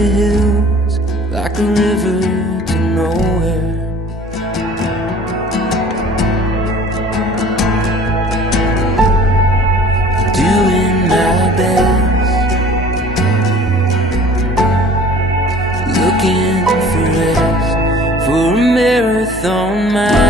the hills like a river to nowhere. Doing my best, looking for rest, for a marathon mind.